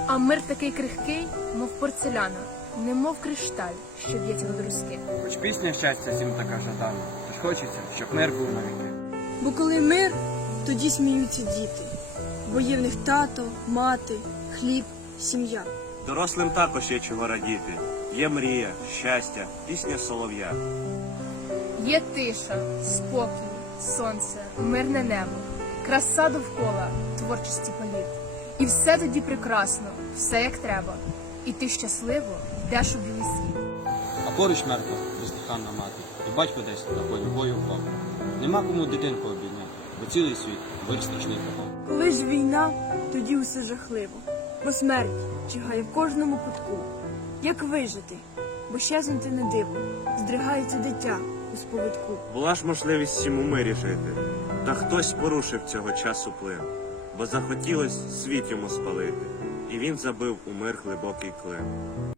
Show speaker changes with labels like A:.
A: А мир такий крихкий, мов порцеляна, немов кришталь, що б'ється до друзки.
B: Хоч пісня щастя всім така жадана, тож хочеться, щоб мир був навіки.
C: Бо коли мир, тоді сміються діти, бо є в них тато, мати, хліб, сім'я.
D: Дорослим також є чого радіти. Є мрія, щастя, пісня солов'я.
A: Є тиша, спокій, сонце, мирне небо, краса довкола, творчості політ. І все тоді прекрасно, все як треба. І ти щасливо йдеш у білий світ.
E: А поруч мертва, бездиханна мати, і батько десь на полі бою впав. Нема кому дитинку обійняти, бо цілий світ вир страшний пропав.
C: Коли ж війна, тоді усе жахливо, бо смерть чигає в кожному кутку. Як вижити, бо щезнути не диво, здригається дитя у сповідку.
D: Була ж можливість всім у мирі жити, та хтось порушив цього часу плин, бо захотілось світ йому спалити, і він забив у мир глибокий клин.